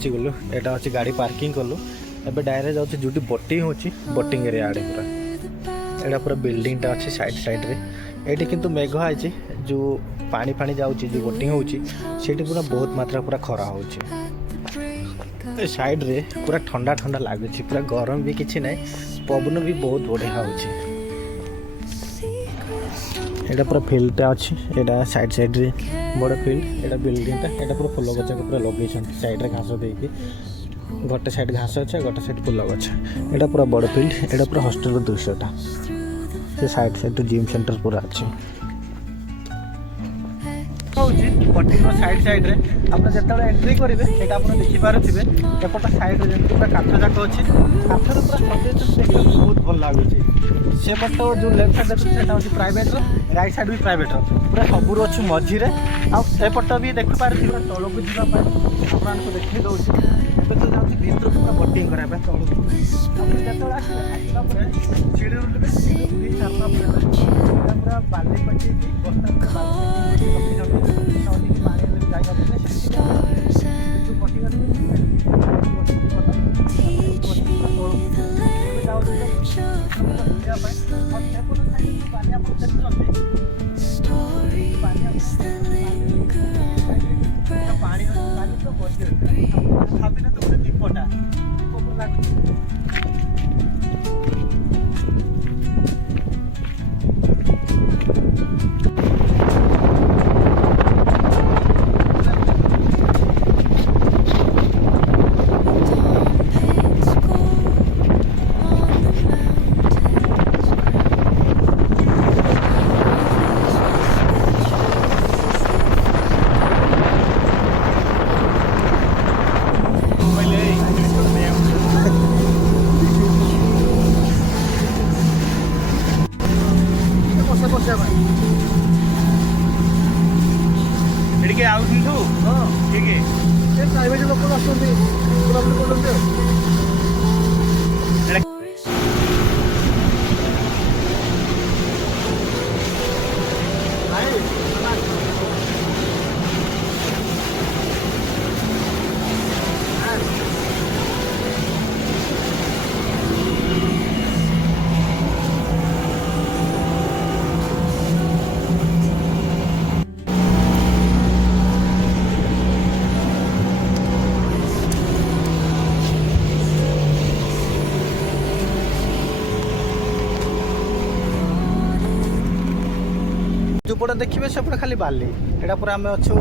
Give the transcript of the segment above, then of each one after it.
पहुँची गलु एटा होची गाड़ी पार्किंग कलु एबे डायरेक्ट जाउची जोटी बोटिंग होची बोटिंग एरिया आड़े पूरा एटा पूरा बिल्डिंग टा अच्छी साइड साइड रे एटी किंतु मेघ आइची जो पानी फानी जाउची जो बोटिंग होची सेठी पूरा बहुत मात्रा पूरा खरा होची साइड रे पूरा ठंडा ठंडा लागुची पूरा गरम भी किछि नै पवन भी बहुत बढ़िया होची एटा पूरा फील्ड टा अच्छी एटा साइड साइड रे बड़ फील्ड एटा बिल्डिंग टा एटा पूरा फुल गछ पूरा लोकेशन साइड रे घास देकी गोटे साइड घास अच्छे गोटे साइड फुल गछ एटा पूरा बड़ फील्ड एटा पूरा हॉस्टल रो दृश्यटा से साइड साइड जिम सेंटर पूरा अच्छी बोटिंग साइड साइड रे आप जिते एंट्री करेंगे ये आप देखी पारे एपट साइड रे पूरा काठ जाक अच्छी काठर पूरा सजेशन देखने बहुत भल लगुच से पट जो लेफ्ट साइड देखते प्राइवेट राइट साइड भी प्राइवेट पूरा सबूर अच्छु मझीरे आउट भी देखिपारे तौक जावाई आपको देखी दूसरी तो जाऊँगी भितर पूरा बोटिंग कराया तौक जो पूरा बाली पटी बस्ता प्राइवेट लोक जोपटे देखिए सेपटे खाली बाली एटा पूरा आम अच्छु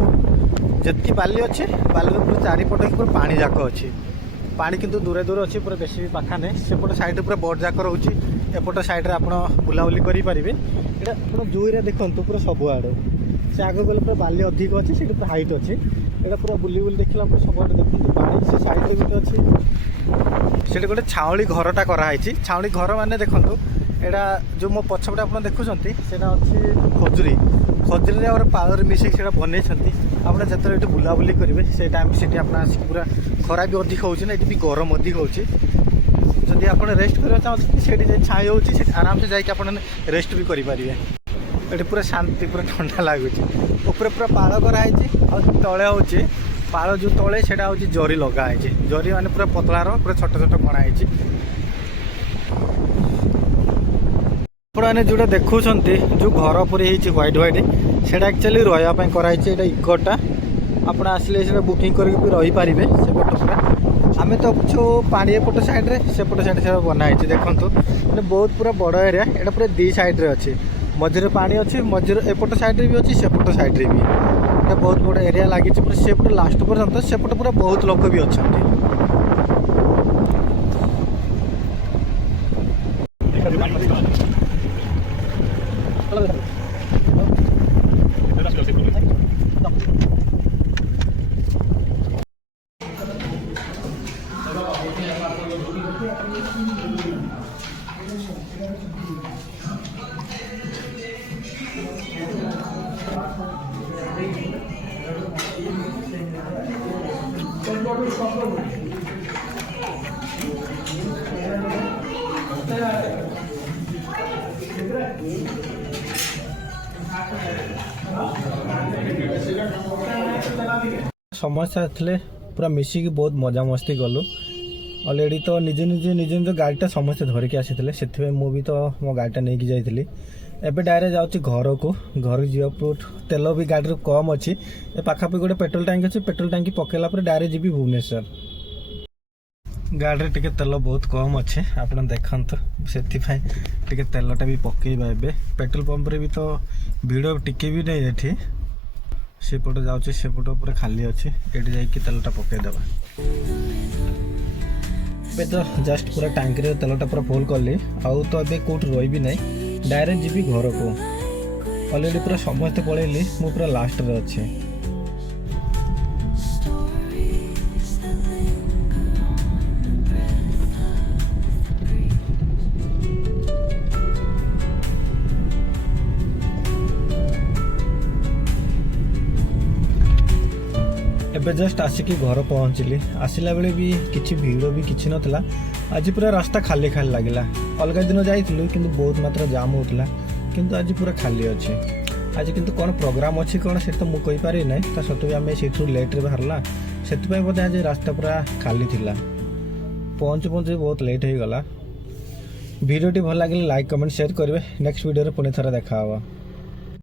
जी बाली अच्छे बाली पूरा चारिपटे पूरा पानी जाक अच्छी पानी किंतु दूरे दूर अच्छी पूरा बेसी भी पाखा नहीं सेपटे साइड पूरा बोट जाक रोचे एपट साइड रे आप बुलाबुली करेंगे एटा पूरा जुईरे देखते पूरा सबुआड़े से आग गले पूरा बाली अधिक अच्छी से पूरा हाइट अच्छी एटा पूरा बुली बुली देखला सबुआड़े देखते पानी से साइड भी अच्छी से गोटे छाउली घरटा कराई छाउली घर माने देखो एटा जो मो पछपटे आप देखुं से अच्छी खजुरी खजुरी और पावर मिसिक से बनई आप जो बुलाबुली करेंगे से टाइम से आसिक पूरा खरा भी अधिक होना ये भी गरम अधिक होदी आप रेस्ट करना चाहते से छाई हो आराम से जाकि रेस्ट भी करेंगे ये पूरा शांति पूरा ठंडा लगुच ऊपर पूरा पाल कराई और तले हूँ पाल जो तले से जरी लगाई जरी मैंने पूरा पतलार पूरा छोट छोट बनाई आपने जोटा देखुं जो घर पूरी व्हाइट व्हाइट से एक्चुअली रही कराई इकोटा आप आसिले बुकिंग करके रहीपारे से पट पूरा आम तो जो पानी एपट साइड रे सेपट साइड से बनाई देखो मैंने बहुत पूरा बड़ एरिया यहाँ पूरा दी साइड रे अच्छे मझे पानी अच्छी मझे एपट साइड रे भी अच्छी सेपट साइड रे भी बहुत बड़ एरिया लगी पूरा सेपट लास्ट पर्यंत सेपट पूरा बहुत लोक भी अच्छा समस्या थे पूरा मिसिकी बहुत मजा मस्ती कलु अलरेडी तो निजे निजे निज निज गाड़ीटा समस्ते धरिकी आसी से मुझे तो मो गाड़ीटा नहीं जाइली एबे डायरेक्ट जाऊँगी घर को घर जावा तेल भी गाड़ी कम अच्छी पाखापाखि गोटे पेट्रोल टैंक अच्छी पेट्रोल टैंक पकेला डायरेक्ट जी भुवनेश्वर गाड़ी रे टिके तेल बहुत कम अच्छे आप देखते से तेलटा भी पकेबा ए पेट्रोल पंप रे भी तो भिड़ टिके भी नहीं ये सेपटे जाऊँगी सेपट पूरा खाली अच्छे ये जाकि तेलटा पकईदेवा ए तो जस्ट पूरा टांकी रे तेलटा पूरा फुल कली आउ तो ए कौट रही ना डायरेक्ट जी घर को अलरेडी पूरा समस्ते पलैली मु पूरा लास्ट रे अच्छे एबे जस्ट आसिकी घर पहुँचली आसला बेले भी किसी भिड़ भी किसी नाला आज पूरा रास्ता खाली खाली लगिला अलग दिन जाइलु किंतु बहुत मात्रा जाम होता किंतु आज पूरा खाली अच्छे आज किंतु कौन प्रोग्राम अच्छी कौन से तो मुझे पारि ना ता सत्वे आम से लेट्रे बाहरला से बोधे आज रास्ता पूरा खाली थिला पहुँचु पहुँचु बहुत लेट हो गला वीडियो भल लगे लाइक कमेंट शेयर करेंगे नेक्स्ट वीडियो पुणी थोड़ा देखा।